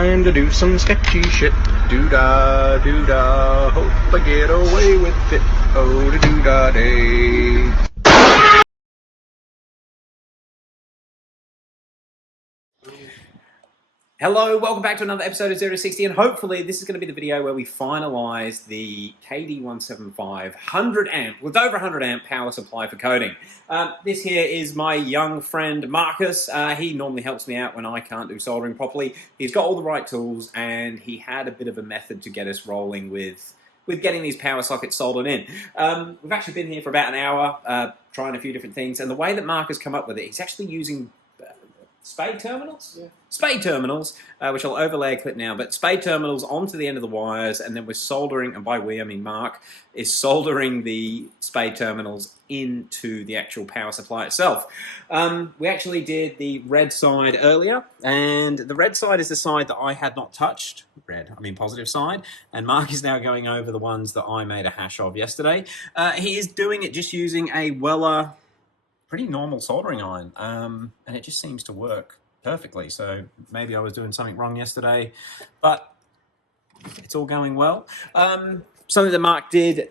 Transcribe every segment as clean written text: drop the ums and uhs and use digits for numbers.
Time to do some sketchy shit. Doo-dah, doo-dah. Hope I get away with it. Oh, the doo-dah day. Hello, welcome back to another episode of 0 to 60, and hopefully this is going to be the video where we finalise the KD175 100 amp, with over 100 amp power supply for coding. This here is my young friend Marcus. He normally helps me out when I can't do soldering properly. He's got all the right tools, and he had a bit of a method to get us rolling with getting these power sockets soldered in. We've actually been here for about an hour, trying a few different things, and the way that Marcus come up with it, he's actually using spade terminals? Yeah. Spade terminals, which I'll overlay a clip now, but spade terminals onto the end of the wires, and then we're soldering, and by we I mean Mark, is soldering the spade terminals into the actual power supply itself. We actually did the red side earlier, and the red side is the side that I had not touched. Red, I mean positive side, and Mark is now going over the ones that I made a hash of yesterday. He is doing it just using a Weller pretty normal soldering iron, and it just seems to work perfectly. So maybe I was doing something wrong yesterday, but it's all going well. Something that Mark did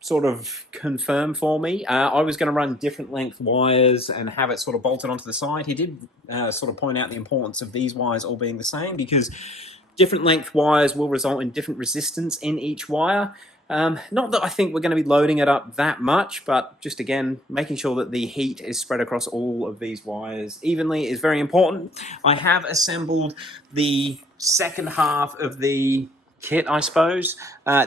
sort of confirm for me, I was going to run different length wires and have it sort of bolted onto the side. He did sort of point out the importance of these wires all being the same, because different length wires will result in different resistance in each wire. Not that I think we're going to be loading it up that much, but just again, making sure that the heat is spread across all of these wires evenly is very important. I have assembled the second half of the kit, I suppose.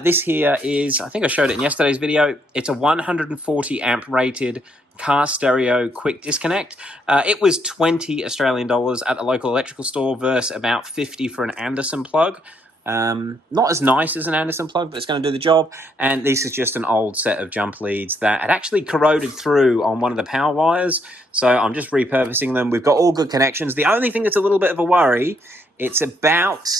This here is, I think I showed it in yesterday's video, it's a 140 amp rated car stereo quick disconnect. It was 20 Australian dollars at the local electrical store versus about 50 for an Anderson plug. Not as nice as an Anderson plug, but it's going to do the job. And this is just an old set of jump leads that had actually corroded through on one of the power wires. So I'm just repurposing them. We've got all good connections. The only thing that's a little bit of a worry, it's about,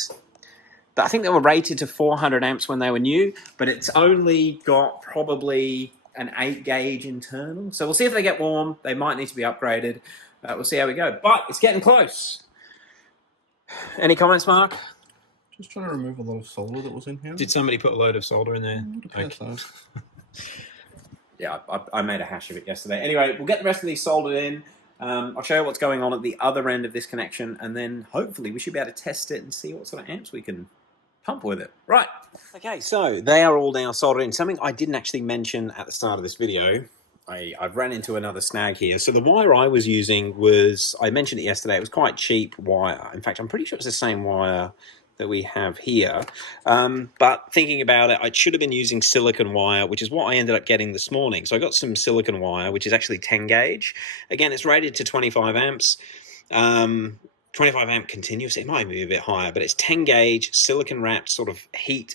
I think they were rated to 400 amps when they were new, but it's only got probably an 8 gauge internal. So we'll see if they get warm. They might need to be upgraded. We'll see how we go. But it's getting close. Any comments, Mark? Just trying to remove a lot of solder that was in here. Did somebody put a load of solder in there? Okay. Yeah, I made a hash of it yesterday. Anyway, we'll get the rest of these soldered in. I'll show you what's going on at the other end of this connection, and then hopefully we should be able to test it and see what sort of amps we can pump with it. Right. Okay, so they are all now soldered in. Something I didn't actually mention at the start of this video, I've ran into another snag here. So the wire I was using was, I mentioned it yesterday, it was quite cheap wire. In fact, I'm pretty sure it's the same wire that we have here, but thinking about it, I should have been using silicon wire, which is what I ended up getting this morning. So I got some silicon wire, which is actually 10 gauge. Again, it's rated to 25 amps, 25 amp continuous. It might be a bit higher, but it's 10 gauge silicon wrapped sort of heat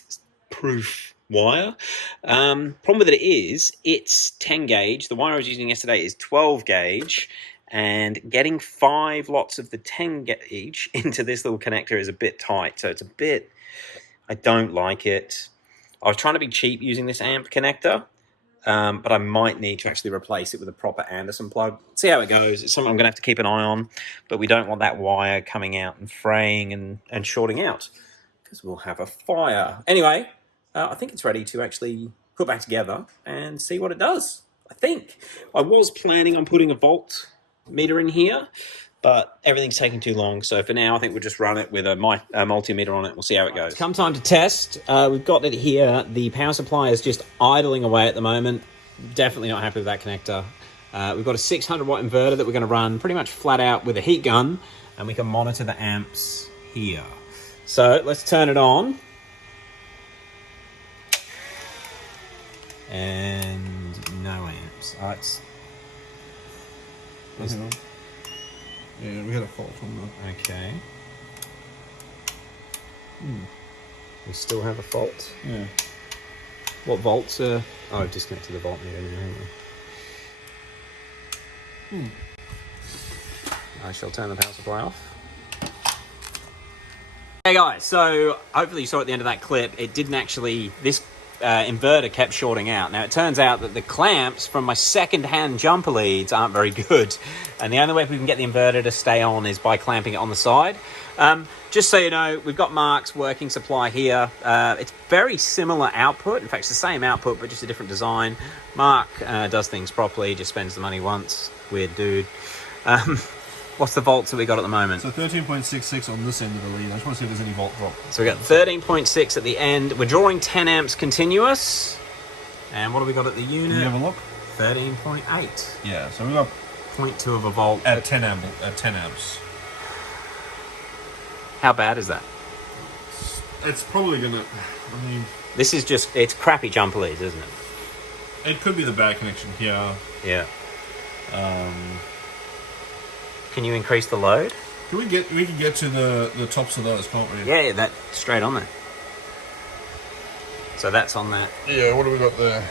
proof wire. Problem with it is it's 10 gauge. The wire I was using yesterday is 12 gauge. And getting 5 lots of the 10 gauge into this little connector is a bit tight. So it's a bit, I don't like it. I was trying to be cheap using this amp connector, but I might need to actually replace it with a proper Anderson plug. See how it goes. It's something I'm going to have to keep an eye on, but we don't want that wire coming out and fraying and shorting out, because we'll have a fire. Anyway, I think it's ready to actually put back together and see what it does. I think I was planning on putting a volt meter in here, but everything's taking too long, so for now I think we'll just run it with a multimeter on it. We'll see how it goes. Come time to test. We've got it here. The power supply is just idling away at the moment. Definitely not happy with that connector. We've got a 600 watt inverter that we're going to run pretty much flat out with a heat gun, and we can monitor the amps here. So let's turn it on, and no amps. All right. Yeah, we had a fault on that. Okay. We still have a fault. Yeah. What volts are... Oh, I've disconnected the voltmeter now. I shall turn the power supply off. Hey guys, so hopefully you saw at the end of that clip, it didn't actually... This inverter kept shorting out. Now, it turns out that the clamps from my second-hand jumper leads aren't very good, and the only way we can get the inverter to stay on is by clamping it on the side. Just so you know, we've got Mark's working supply here. It's very similar output. In fact, it's the same output, but just a different design. Mark does things properly, just spends the money once. Weird dude. What's the volts that we got at the moment? So 13.66 on this end of the lead. I just want to see if there's any volt drop. So we got 13.6 at the end. We're drawing 10 amps continuous. And what have we got at the unit? Can you have a look? 13.8. Yeah, so we got 0.2 of a volt. at 10 amps. How bad is that? It's probably gonna. I mean, This is just, it's crappy jumper leads, isn't it? it could be the bad connection here. Yeah. Can you increase the load? We can get to the tops of those, can't we? Yeah, that straight on there. So that's on that. Yeah. What do we got there?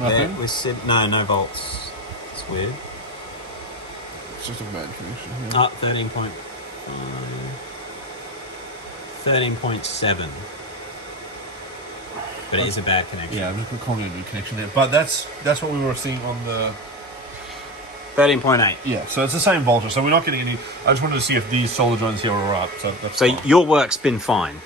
Nothing. There, we said no volts. It's weird. It's just a bad connection. Up 13.7. But it is a bad connection. Yeah, we're calling it a good connection there. But that's what we were seeing on the 13.8. Yeah, so it's the same voltage. So we're not getting any. I just wanted to see if these solar joints here are right. So that's So fine. your work's been fine.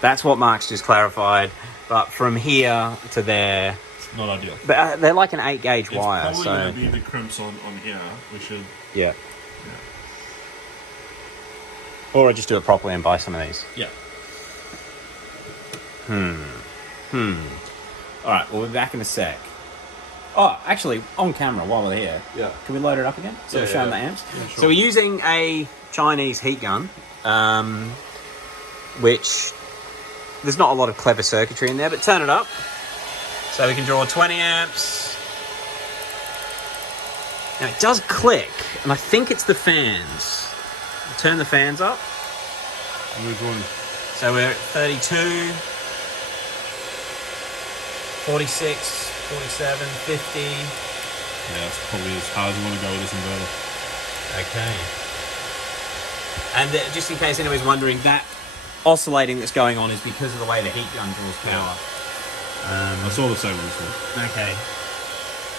That's what Mark's just clarified. But from here to there, It's not ideal. but they're like an 8-gauge wire. It's So probably going to be the crimps on here. We should. yeah. Or I just do it properly and buy some of these. Yeah. All right, we'll be back in a sec. Oh, actually, on camera while we're here, Yeah. can we load it up again? So Yeah, we're showing yeah. the amps. Yeah, sure. So we're using a Chinese heat gun, which there's not a lot of clever circuitry in there, but turn it up. So we can draw 20 amps. Now it does click, and I think it's the fans. Turn the fans up. And we're going. So we're at 32, 46, 47, 50. Yeah, it's probably as hard as you want to go with this inverter. Okay. And just in case anybody's wondering, that oscillating that's going on is because of the way the heat gun draws power. I saw the same on this one. Okay.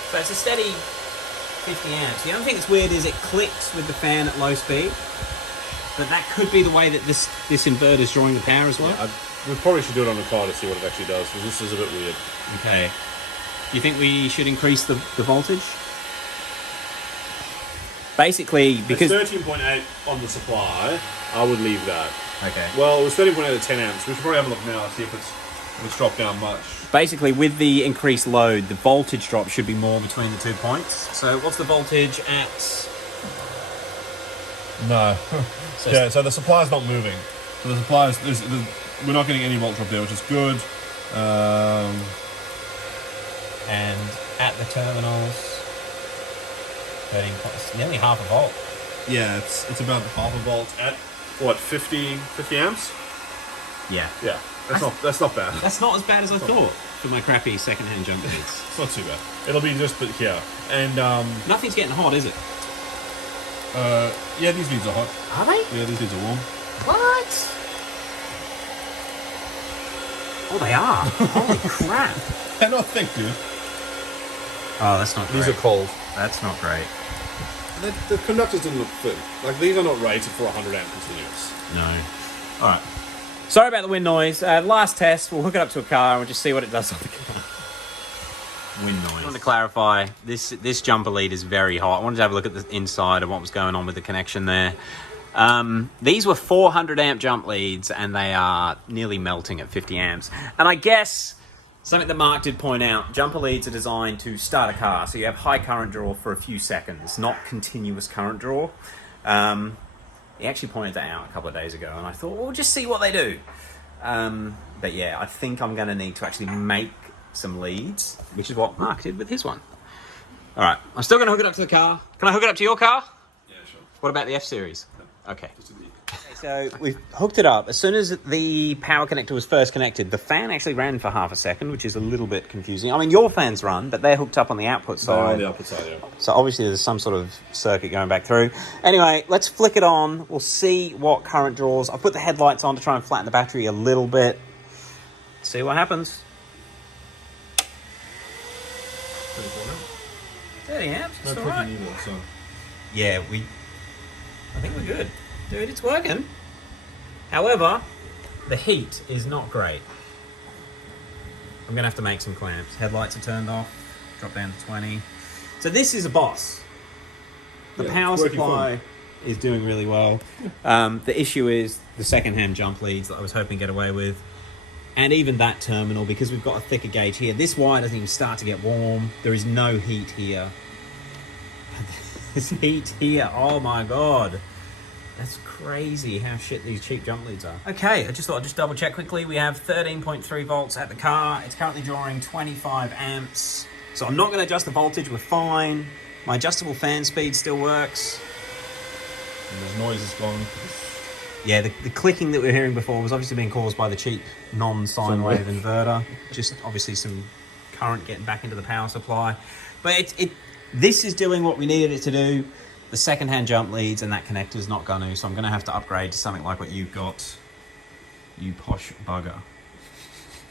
So it's a steady 50 amps. The only thing that's weird is it clicks with the fan at low speed. But that could be the way that this inverter is drawing the power as well. Yeah, we probably should do it on the car to see what it actually does, because this is a bit weird. Okay. Do you think we should increase the voltage? Basically, because... It's 13.8 on the supply. I would leave that. Okay. Well, it was 13.8 at 10 amps. We should probably have a look now and see if it's dropped down much. Basically, with the increased load, the voltage drop should be more between the 2 points. So what's the voltage at... No. So So the supply's not moving. So the supply's we're not getting any volt drop there, which is good. and at the terminals, 13 points, nearly half a volt. Yeah, it's about half a volt at what 50 amps. Yeah. Yeah, that's not bad. That's not as bad as I thought for my crappy second-hand jumper leads. It's not too bad. It'll be just here, and Nothing's getting hot, is it? yeah, these leads are hot. Are they? Yeah, these leads are warm. What? Oh, they are. Holy crap. They're not thick, dude. Oh, that's not great. These are cold. That's not great. The conductors didn't look thin. Like, these are not rated for 100 amp continuous. No. All right. Sorry about the wind noise. Last test, we'll hook it up to a car and we'll just see what it does on the car. Wind noise. I want to clarify, this jumper lead is very hot. I wanted to have a look at the inside of what was going on with the connection there. These were 400 amp jump leads and they are nearly melting at 50 amps. And I guess something that Mark did point out, jumper leads are designed to start a car. So you have high current draw for a few seconds, not continuous current draw. He actually pointed that out a couple of days ago and I thought, well, we'll just see what they do. But yeah, I think I'm going to need to actually make some leads, which is what Mark did with his one. All right, I'm still going to hook it up to the car. Can I hook it up to your car? Yeah, sure. What about the F-Series? Okay. Just a bit. So we've hooked it up. As soon as the power connector was first connected, the fan actually ran for half a second, which is a little bit confusing. I mean, your fans run, but they're hooked up on the output side. On the output side, yeah. So obviously there's some sort of circuit going back through. Anyway, let's flick it on. We'll see what current draws. I've put the headlights on to try and flatten the battery a little bit. See what happens. 30 amps, No it's clicking alright. either, so. Yeah, I think we're good. Dude, it's working. However, the heat is not great. I'm gonna have to make some clamps. Headlights are turned off, drop down to 20. So this is a boss. The power supply is doing really well. The issue is the second-hand jump leads that I was hoping to get away with. And even that terminal, because we've got a thicker gauge here. This wire doesn't even start to get warm. There is no heat here. There's heat here. Oh my God. That's crazy how shit these cheap jump leads are. Okay, I just thought I'd just double check quickly. We have 13.3 volts at the car. It's currently drawing 25 amps. So I'm not going to adjust the voltage. We're fine. My adjustable fan speed still works. And there's noise is gone. Yeah, the clicking that we were hearing before was obviously being caused by the cheap non-sine wave inverter. Just obviously some current getting back into the power supply. But this is doing what we needed it to do. The second-hand jump leads and that connector is not going to, so I'm going to have to upgrade to something like what you've got, you posh bugger.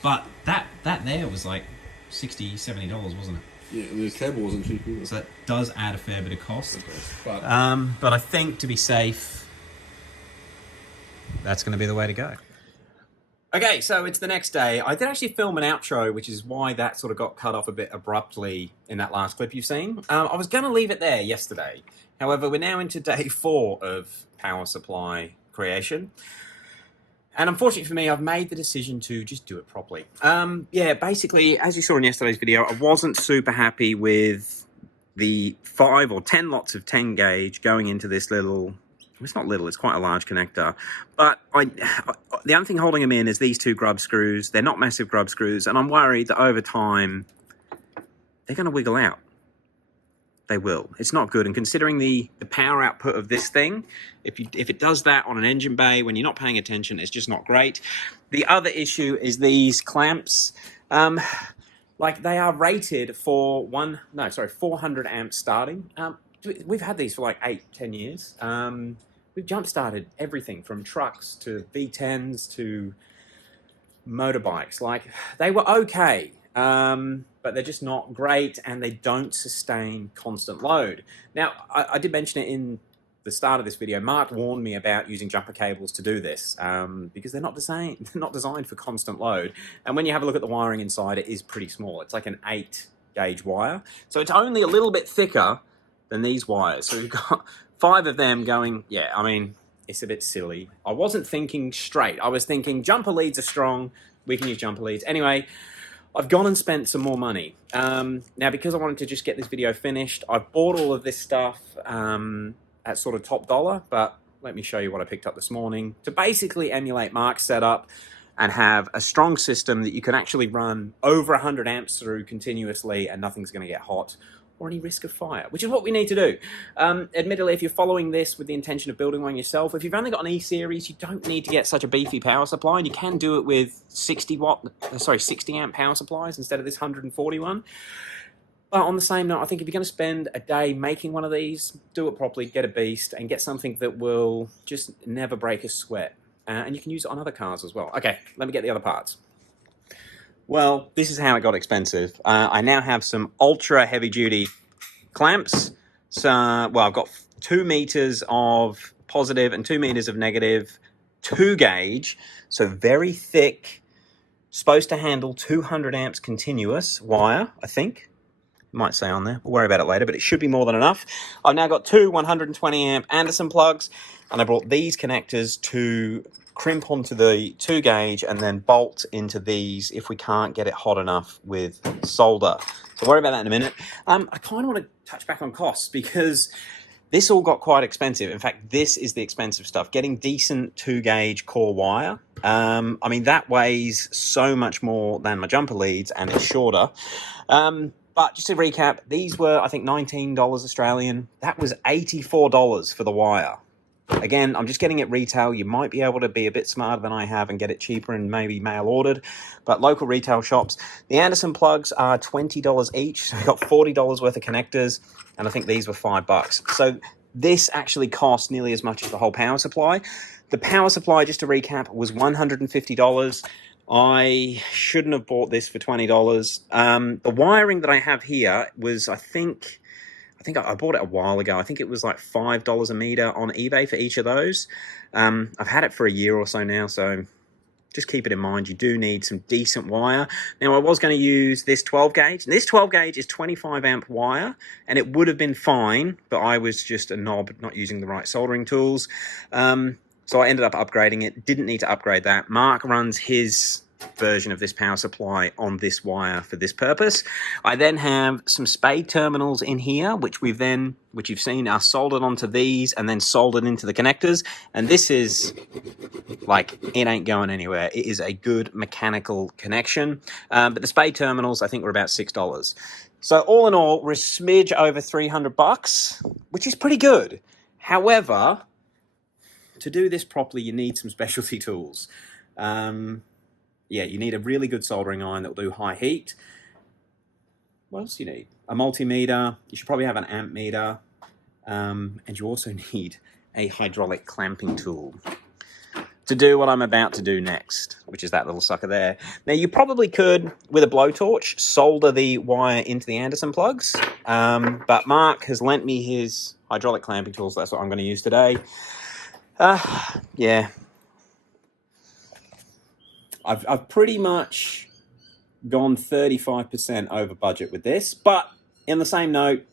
But that there was like $60, $70, wasn't it? Yeah, the cable wasn't cheap either. So that does add a fair bit of cost. But I think to be safe, that's going to be the way to go. Okay, so it's the next day. I did actually film an outro, which is why that sort of got cut off a bit abruptly in that last clip you've seen. I was going to leave it there yesterday. However, we're now into day 4 of power supply creation. And unfortunately for me, I've made the decision to just do it properly. Yeah, basically, as you saw in yesterday's video, I wasn't super happy with the 5 or 10 lots of 10 gauge going into this little... It's not little, it's quite a large connector. But the only thing holding them in is these 2 grub screws. They're not massive grub screws, and I'm worried that over time, they're going to wiggle out. They will. It's not good. And considering the power output of this thing, if it does that on an engine bay when you're not paying attention, it's just not great. The other issue is these clamps. Like they are rated for 400 amps starting. We've had these for like 8-10 years. We've jump-started everything from trucks to V10s to motorbikes. Like, they were okay, but they're just not great, and they don't sustain constant load. Now, I did mention it in the start of this video. Mark warned me about using jumper cables to do this, because they're not designed for constant load. And when you have a look at the wiring inside, it is pretty small. It's like an 8-gauge wire. So it's only a little bit thicker than these wires. So we've got 5 of them going, yeah, I mean, it's a bit silly. I wasn't thinking straight. I was thinking jumper leads are strong. We can use jumper leads. Anyway, I've gone and spent some more money. Now, because I wanted to just get this video finished, I bought all of this stuff at sort of top dollar, but let me show you what I picked up this morning to basically emulate Mark's setup and have a strong system that you can actually run over 100 amps through continuously and nothing's going to get hot or any risk of fire, which is what we need to do. Admittedly, if you're following this with the intention of building one yourself, if you've only got an E-Series, you don't need to get such a beefy power supply, and you can do it with 60 amp power supplies instead of this 140 one. But on the same note, I think if you're going to spend a day making one of these, do it properly, get a beast, and get something that will just never break a sweat. And you can use it on other cars as well. Okay, let me get the other parts. Well, this is how it got expensive. I now have some ultra heavy-duty clamps. So, well, I've got 2 meters of positive and 2 meters of negative 2 gauge. So very thick, supposed to handle 200 amps continuous wire, I think. Might say on there. We'll worry about it later, but it should be more than enough. I've now got 2 120 amp Anderson plugs, and I brought these connectors to crimp onto the 2 gauge and then bolt into these if we can't get it hot enough with solder. So worry about that in a minute. I kind of want to touch back on costs because this all got quite expensive. In fact, this is the expensive stuff. Getting decent 2 gauge core wire. I mean, that weighs so much more than my jumper leads and it's shorter. But just to recap, these were, I think, $19 Australian. That was $84 for the wire. Again, I'm just getting it retail. You might be able to be a bit smarter than I have and get it cheaper and maybe mail ordered. But local retail shops, the Anderson plugs are $20 each. So we got $40 worth of connectors. And I think these were $5. So this actually cost nearly as much as the whole power supply. The power supply, just to recap, was $150. I shouldn't have bought this for $20. The wiring that I have here was, I think, I think I bought it a while ago. I think it was like $5 a meter on eBay for each of those. I've had it for a year or so now, so just keep it in mind. You do need some decent wire. Now, I was going to use this 12 gauge. And this 12 gauge is 25 amp wire, and it would have been fine, but I was just a knob not using the right soldering tools. So I ended up upgrading it. Didn't need to upgrade that. Mark runs his version of this power supply on this wire for this purpose. I then have some spade terminals in here, which you've seen are soldered onto these and then soldered into the connectors. And this is like, it ain't going anywhere. It is a good mechanical connection. But the spade terminals, I think, were about $6. So all in all, we're a smidge over $300, which is pretty good. However, to do this properly, you need some specialty tools. Yeah, you need a really good soldering iron that will do high heat. What else do you need? A multimeter. You should probably have an amp meter. And you also need a hydraulic clamping tool to do what I'm about to do next, which is that little sucker there. Now, you probably could, with a blowtorch, solder the wire into the Anderson plugs. But Mark has lent me his hydraulic clamping tool, so that's what I'm going to use today. Yeah. I've pretty much gone 35% over budget with this, but in the same note,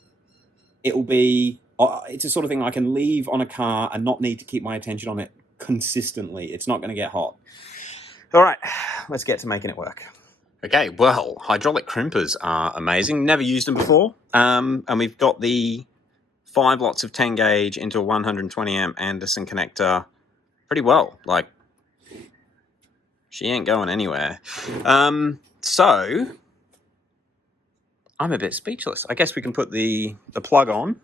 it will be, it's a sort of thing I can leave on a car and not need to keep my attention on it consistently. It's not going to get hot. All right, let's get to making it work. Okay, well, hydraulic crimpers are amazing. Never used them before. And we've got the 5 lots of 10 gauge into a 120 amp Anderson connector pretty well. Like, she ain't going anywhere. So I'm a bit speechless. I guess we can put the plug on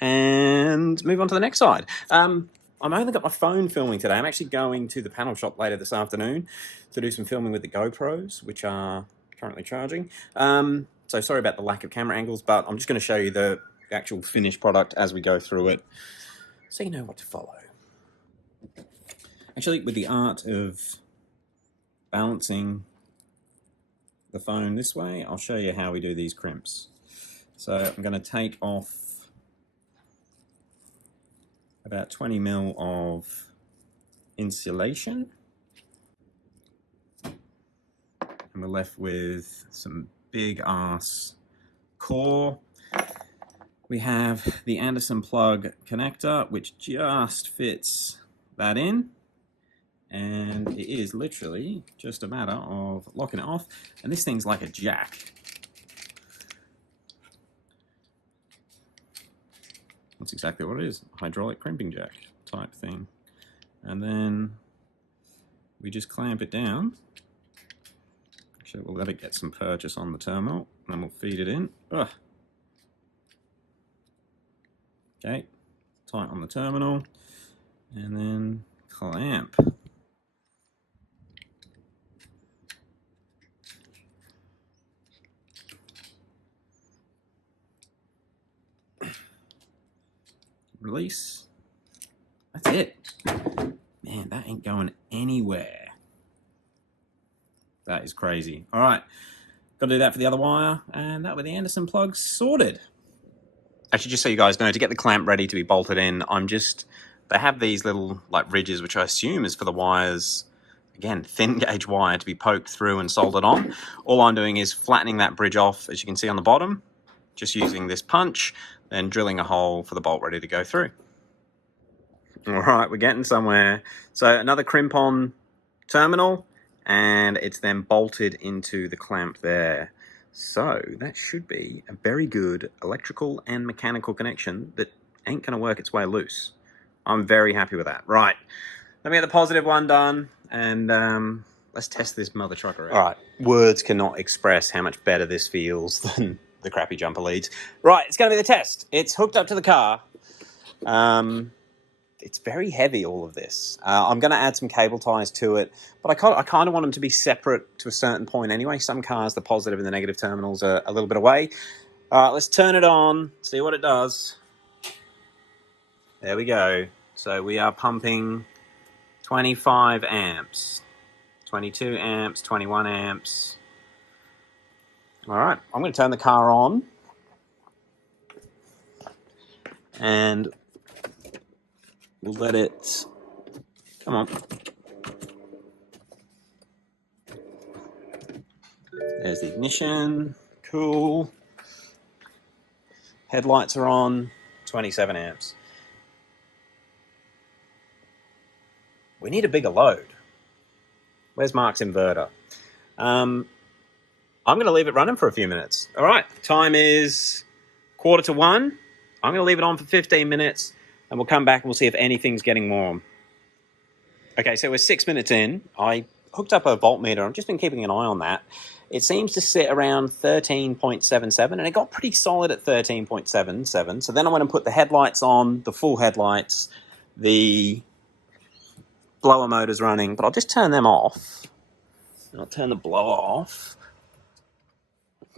and move on to the next side. I've only got my phone filming today. I'm actually going to the panel shop later this afternoon to do some filming with the GoPros, which are currently charging. So sorry about the lack of camera angles, but I'm just going to show you the actual finished product as we go through it, so you know what to follow. Actually, with the art of balancing the phone this way, I'll show you how we do these crimps. So I'm going to take off about 20 mil of insulation, and we're left with some big ass core. We have the Anderson plug connector, which just fits that in. And it is literally just a matter of locking it off. And this thing's like a jack. That's exactly what it is. Hydraulic crimping jack type thing. And then we just clamp it down. Actually, we'll let it get some purchase on the terminal. And then we'll feed it in. Ugh. Okay. Tight on the terminal. And then clamp. Release. That's it. Man, that ain't going anywhere. That is crazy. All right, got to do that for the other wire, and that with the Anderson plugs sorted. Actually, just so you guys know, to get the clamp ready to be bolted in, they have these little like ridges, which I assume is for the wires, again, thin gauge wire to be poked through and soldered on. All I'm doing is flattening that bridge off, as you can see on the bottom, just using this punch, then drilling a hole for the bolt ready to go through. All right, we're getting somewhere. So another crimp on terminal, and it's then bolted into the clamp there. So that should be a very good electrical and mechanical connection that ain't going to work its way loose. I'm very happy with that. Right, let me get the positive one done, and let's test this mother trucker out. All right, words cannot express how much better this feels than the crappy jumper leads. Right, it's going to be the test. It's hooked up to the car. It's very heavy, all of this. I'm going to add some cable ties to it, but I kind of want them to be separate to a certain point anyway. Some cars, the positive and the negative terminals are a little bit away. All right, let's turn it on, see what it does. There we go. So we are pumping 25 amps, 22 amps, 21 amps. All right, I'm going to turn the car on. and we'll let it, come on. There's the ignition, cool. Headlights are on, 27 amps. We need a bigger load. Where's Mark's inverter? I'm going to leave it running for a few minutes. All right, time is 1:45. I'm going to leave it on for 15 minutes, and we'll come back and we'll see if anything's getting warm. Okay, so we're 6 minutes in. I hooked up a voltmeter. I've just been keeping an eye on that. It seems to sit around 13.77, and it got pretty solid at 13.77. So then I went and put the headlights on, the full headlights, the blower motor's running, but I'll just turn them off. I'll turn the blower off.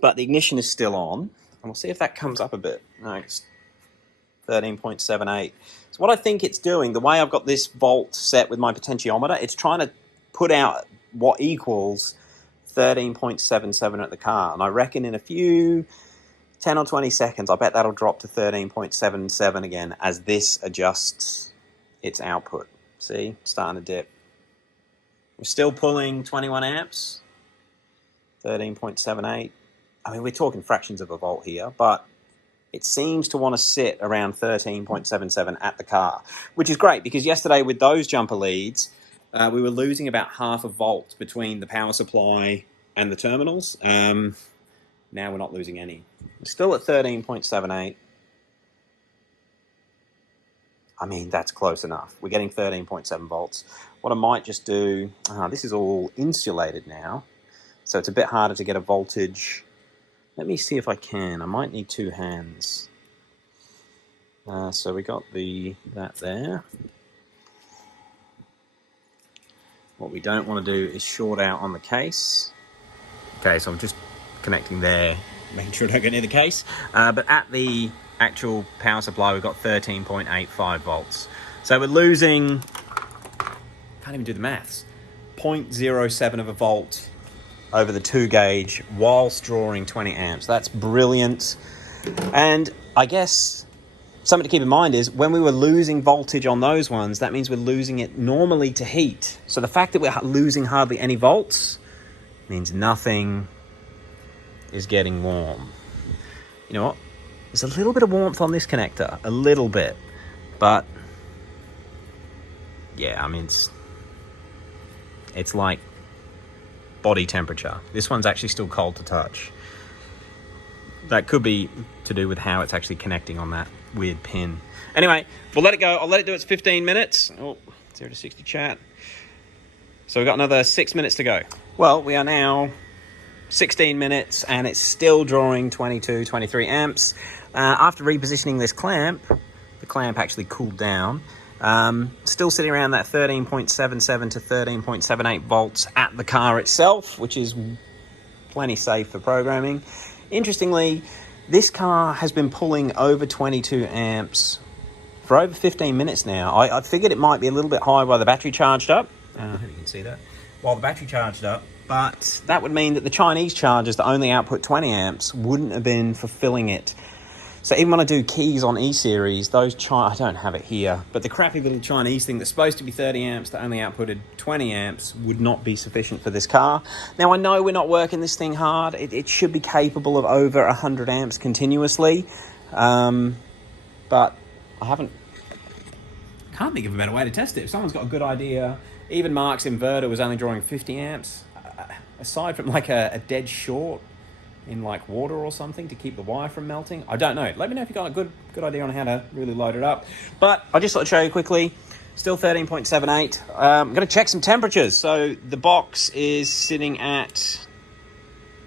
But the ignition is still on, and we'll see if that comes up a bit. No, it's 13.78. So what I think it's doing, the way I've got this volt set with my potentiometer, it's trying to put out what equals 13.77 at the car. And I reckon in a few 10 or 20 seconds, I bet that'll drop to 13.77 again as this adjusts its output. See, starting to dip. We're still pulling 21 amps, 13.78. I mean, we're talking fractions of a volt here, but it seems to want to sit around 13.77 at the car, which is great because yesterday with those jumper leads, we were losing about half a volt between the power supply and the terminals. Now we're not losing any. We're still at 13.78. I mean, that's close enough. We're getting 13.7 volts. What I might just do, this is all insulated now, so it's a bit harder to get a voltage. Let me see if I can. I might need two hands. So we got that there. What we don't want to do is short out on the case. Okay, so I'm just connecting there, making sure I don't get near the case. But at the actual power supply, we've got 13.85 volts. So we're losing, can't even do the maths, 0.07 of a volt over the 2 gauge whilst drawing 20 amps. That's brilliant. And I guess something to keep in mind is when we were losing voltage on those ones, that means we're losing it normally to heat. So the fact that we're losing hardly any volts means nothing is getting warm. You know what? There's a little bit of warmth on this connector, a little bit. But yeah, I mean, it's like body temperature. This one's actually still cold to touch. That could be to do with how it's actually connecting on that weird pin. Anyway, we'll let it go. I'll let it do its 15 minutes. Oh, 0 to 60 chat. So we've got another 6 minutes to go. Well, we are now 16 minutes and it's still drawing 22, 23 amps. After repositioning this clamp, the clamp actually cooled down. Still sitting around that 13.77 to 13.78 volts at the car itself, which is plenty safe for programming. Interestingly, this car has been pulling over 22 amps for over 15 minutes now. I figured it might be a little bit high while the battery charged up. I hope you can see that. While the battery charged up, but that would mean that the Chinese chargers that only output 20 amps wouldn't have been fulfilling it. So even when I do keys on E-Series, those I don't have it here, but the crappy little Chinese thing that's supposed to be 30 amps that only outputted 20 amps would not be sufficient for this car. Now, I know we're not working this thing hard. It should be capable of over 100 amps continuously, but I can't think of a better way to test it. If someone's got a good idea, even Mark's inverter was only drawing 50 amps. Aside from like a dead short in like water or something to keep the wire from melting. I don't know. Let me know if you've got a good idea on how to really load it up. But I just thought I'd show you quickly. Still 13.78. I'm going to check some temperatures. So the box is sitting at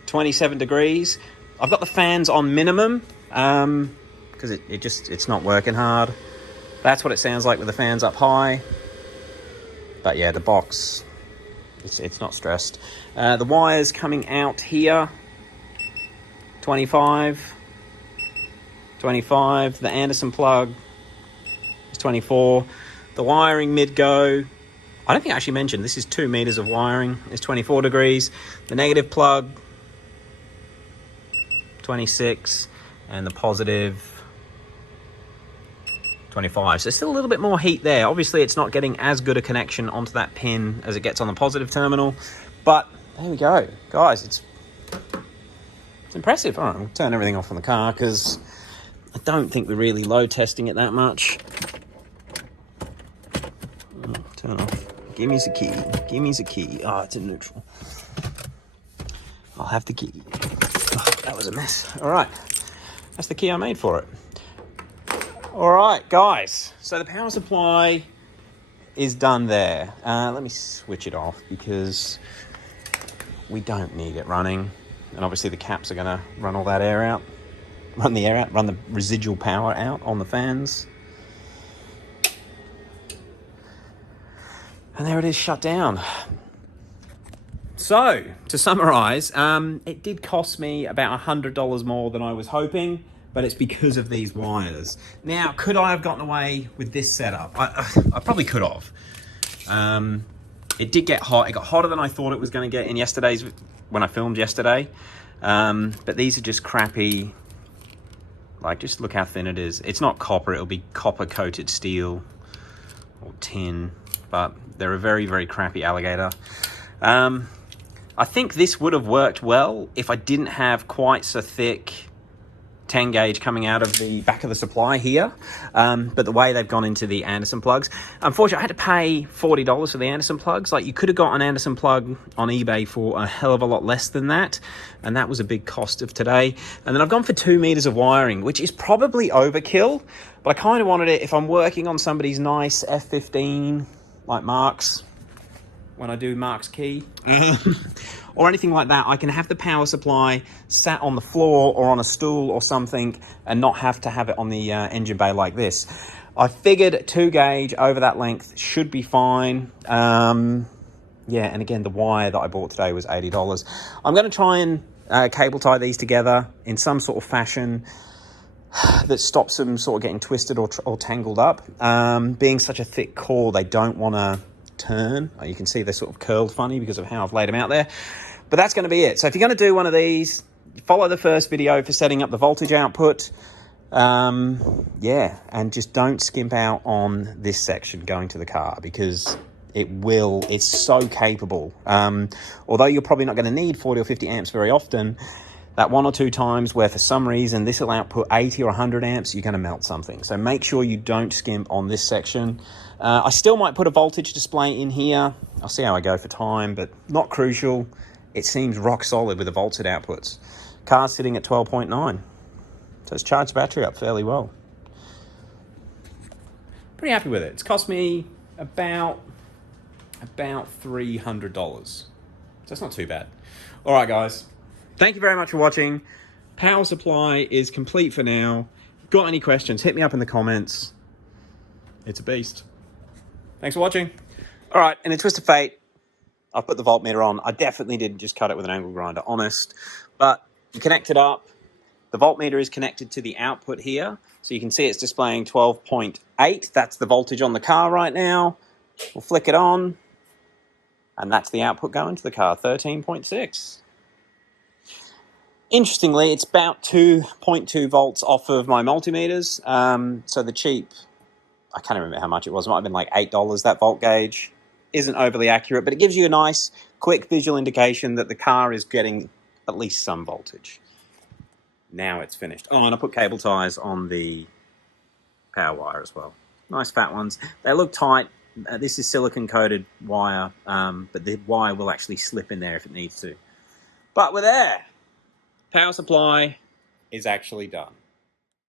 27 degrees. I've got the fans on minimum because it's not working hard. That's what it sounds like with the fans up high. But yeah, the box, it's not stressed. The wires coming out here, 25, the Anderson plug is 24, the wiring mid-go, I don't think I actually mentioned, this is 2 meters of wiring, is 24 degrees, the negative plug, 26, and the positive, 25. So still a little bit more heat there. Obviously, it's not getting as good a connection onto that pin as it gets on the positive terminal. But there we go. Guys, it's impressive. All right, we'll turn everything off on the car because I don't think we're really load testing it that much. Turn off. Give me the key. Give me the key. Oh, it's in neutral. I'll have the key. Oh, that was a mess. All right. That's the key I made for it. All right, guys. So the power supply is done there. Let me switch it off because we don't need it running. And obviously the caps are going to run all that air out. Run the air out. Run the residual power out on the fans. And there it is, shut down. So, to summarise, it did cost me about $100 more than I was hoping, but it's because of these wires. Now, could I have gotten away with this setup? I probably could have. It did get hot. It got hotter than I thought it was going to get in yesterday's, when I filmed yesterday. But these are just crappy, like, just look how thin it is. It's not copper, it'll be copper-coated steel or tin, but they're a very, very crappy alligator. I think this would have worked well if I didn't have quite so thick 10 gauge coming out of the back of the supply here. But the way they've gone into the Anderson plugs, unfortunately I had to pay $40 for the Anderson plugs. Like, you could have got an Anderson plug on eBay for a hell of a lot less than that. And that was a big cost of today. And then I've gone for 2 meters of wiring, which is probably overkill, but I kind of wanted it if I'm working on somebody's nice F15, like Mark's, when I do Mark's key, or anything like that, I can have the power supply sat on the floor or on a stool or something and not have to have it on the engine bay like this. I figured 2 gauge over that length should be fine. Yeah, and again, the wire that I bought today was $80. I'm going to try and cable tie these together in some sort of fashion that stops them sort of getting twisted or tangled up. Being such a thick core, they don't want to turn. You can see they're sort of curled funny because of how I've laid them out there. But that's going to be it. So if you're going to do one of these, follow the first video for setting up the voltage output. Yeah, and just don't skimp out on this section going to the car because it's so capable. Although you're probably not going to need 40 or 50 amps very often, that 1 or 2 times where for some reason this will output 80 or 100 amps, you're going to melt something. So make sure you don't skimp on this section. I still might put a voltage display in here. I'll see how I go for time, but not crucial. It seems rock solid with the voltage outputs. Car's sitting at 12.9. So it's charged the battery up fairly well. Pretty happy with it. It's cost me about $300. So it's not too bad. All right, guys. Thank you very much for watching. Power supply is complete for now. Got any questions, hit me up in the comments. It's a beast. Thanks for watching. All right, in a twist of fate, I've put the voltmeter on. I definitely didn't just cut it with an angle grinder, honest. But you connect it up. The voltmeter is connected to the output here. So you can see it's displaying 12.8. That's the voltage on the car right now. We'll flick it on. And that's the output going to the car, 13.6. Interestingly, it's about 2.2 volts off of my multimeters. So the cheap, I can't remember how much it was. It might have been like $8, that volt gauge. Isn't overly accurate, but it gives you a nice, quick visual indication that the car is getting at least some voltage. Now it's finished. Oh, and I put cable ties on the power wire as well. Nice fat ones. They look tight. This is silicon-coated wire, but the wire will actually slip in there if it needs to. But we're there. Power supply is actually done.